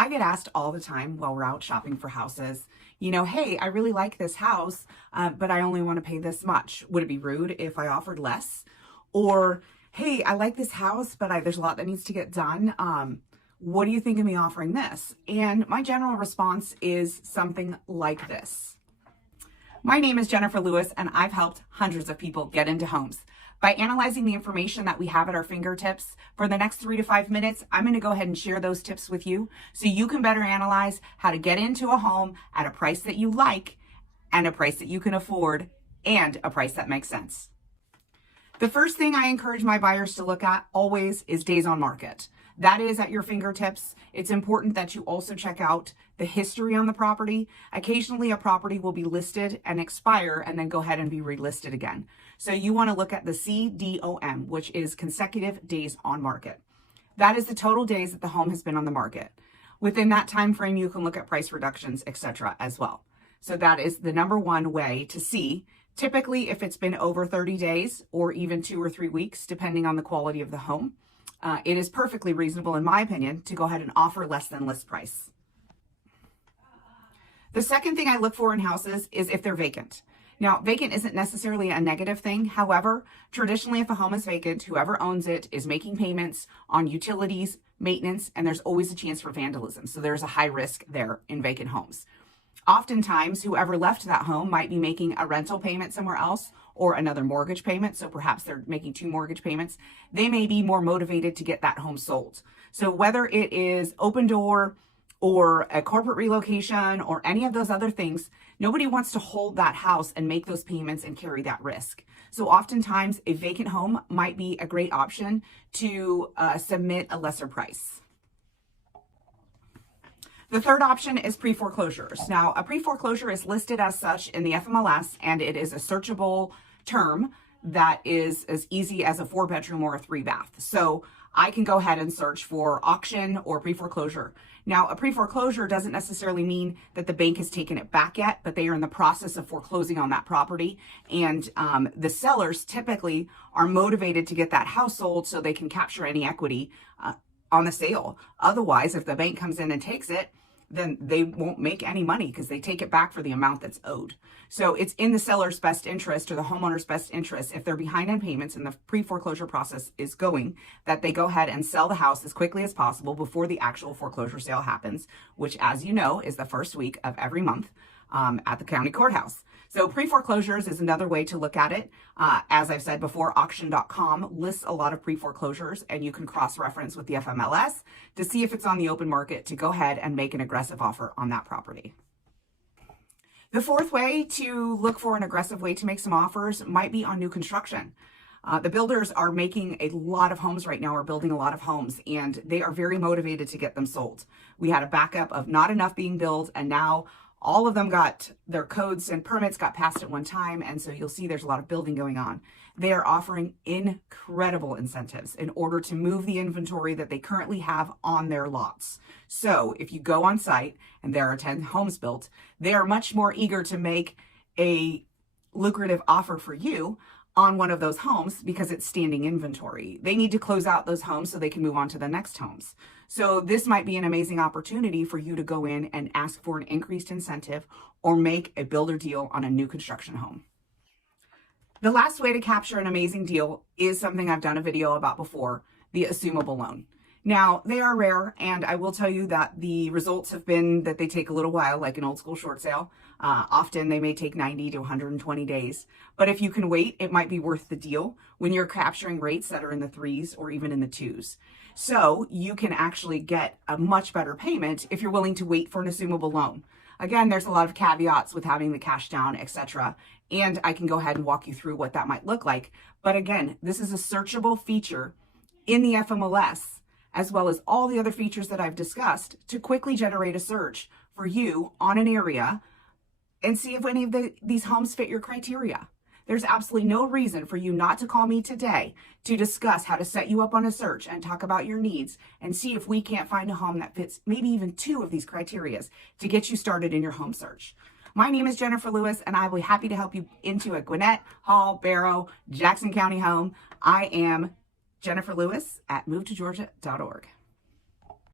I get asked all the time while we're out shopping for houses, hey, I really like this house, but I only want to pay this much. Would it be rude if I offered less? Or, hey, I like this house, but there's a lot that needs to get done. What do you think of me offering this? And my general response is something like this. My name is Jennifer Lewis, and I've helped hundreds of people get into homes. By analyzing the information that we have at our fingertips, for the next 3 to 5 minutes, I'm going to go ahead and share those tips with you so you can better analyze how to get into a home at a price that you like and a price that you can afford and a price that makes sense. The first thing I encourage my buyers to look at always is days on market. That is at your fingertips. It's important that you also check out the history on the property. Occasionally a property will be listed and expire and then go ahead and be relisted again. So you want to look at the CDOM, which is consecutive days on market. That is the total days that the home has been on the market. Within that time frame, you can look at price reductions, etc. as well. So that is the number one way to see. Typically, if it's been over 30 days or even 2 or 3 weeks, depending on the quality of the home, it is perfectly reasonable, in my opinion, to go ahead and offer less than list price. The second thing I look for in houses is if they're vacant. Now, vacant isn't necessarily a negative thing. However, traditionally, if a home is vacant, whoever owns it is making payments on utilities, maintenance, and there's always a chance for vandalism. So there's a high risk there in vacant homes. Oftentimes, whoever left that home might be making a rental payment somewhere else or another mortgage payment. So perhaps they're making 2 mortgage payments. They may be more motivated to get that home sold. So whether it is Opendoor or a corporate relocation or any of those other things, nobody wants to hold that house and make those payments and carry that risk. So oftentimes a vacant home might be a great option to submit a lesser price. The third option is pre-foreclosures. Now, a pre-foreclosure is listed as such in the FMLS, and it is a searchable term that is as easy as a 4-bedroom or a 3-bath. So I can go ahead and search for auction or pre-foreclosure. Now, a pre-foreclosure doesn't necessarily mean that the bank has taken it back yet, but they are in the process of foreclosing on that property. And the sellers typically are motivated to get that house sold so they can capture any equity on the sale. Otherwise, if the bank comes in and takes it, then they won't make any money because they take it back for the amount that's owed. So it's in the seller's best interest or the homeowner's best interest, if they're behind on payments and the pre-foreclosure process is going, that they go ahead and sell the house as quickly as possible before the actual foreclosure sale happens, which, as you know, is the first week of every month at the county courthouse. So pre-foreclosures is another way to look at it. As I've said before, auction.com lists a lot of pre-foreclosures, and you can cross-reference with the FMLS to see if it's on the open market to go ahead and make an aggressive offer on that property. The fourth way to look for an aggressive way to make some offers might be on new construction. The builders are making a lot of homes right now, are building a lot of homes, and they are very motivated to get them sold. We had a backup of not enough being built, and now all of them got their codes and permits got passed at one time. And so you'll see there's a lot of building going on. They are offering incredible incentives in order to move the inventory that they currently have on their lots. So if you go on site and there are 10 homes built, they are much more eager to make a lucrative offer for you on one of those homes because it's standing inventory. They need to close out those homes so they can move on to the next homes. So this might be an amazing opportunity for you to go in and ask for an increased incentive or make a builder deal on a new construction home. The last way to capture an amazing deal is something I've done a video about before, the assumable loan. Now, they are rare, and I will tell you that the results have been that they take a little while, like an old school short sale. Often they may take 90 to 120 days. But if you can wait, it might be worth the deal when you're capturing rates that are in the 3s or even in the 2s. So you can actually get a much better payment if you're willing to wait for an assumable loan. Again, there's a lot of caveats with having the cash down, etc. And I can go ahead and walk you through what that might look like. But again, this is a searchable feature in the FMLS, as well as all the other features that I've discussed, to quickly generate a search for you on an area and see if any of these homes fit your criteria. There's absolutely no reason for you not to call me today to discuss how to set you up on a search and talk about your needs and see if we can't find a home that fits maybe even 2 of these criteria to get you started in your home search. My name is Jennifer Lewis, and I'll be happy to help you into a Gwinnett, Hall, Barrow, Jackson County home. I am Jennifer Lewis at movetogeorgia.org.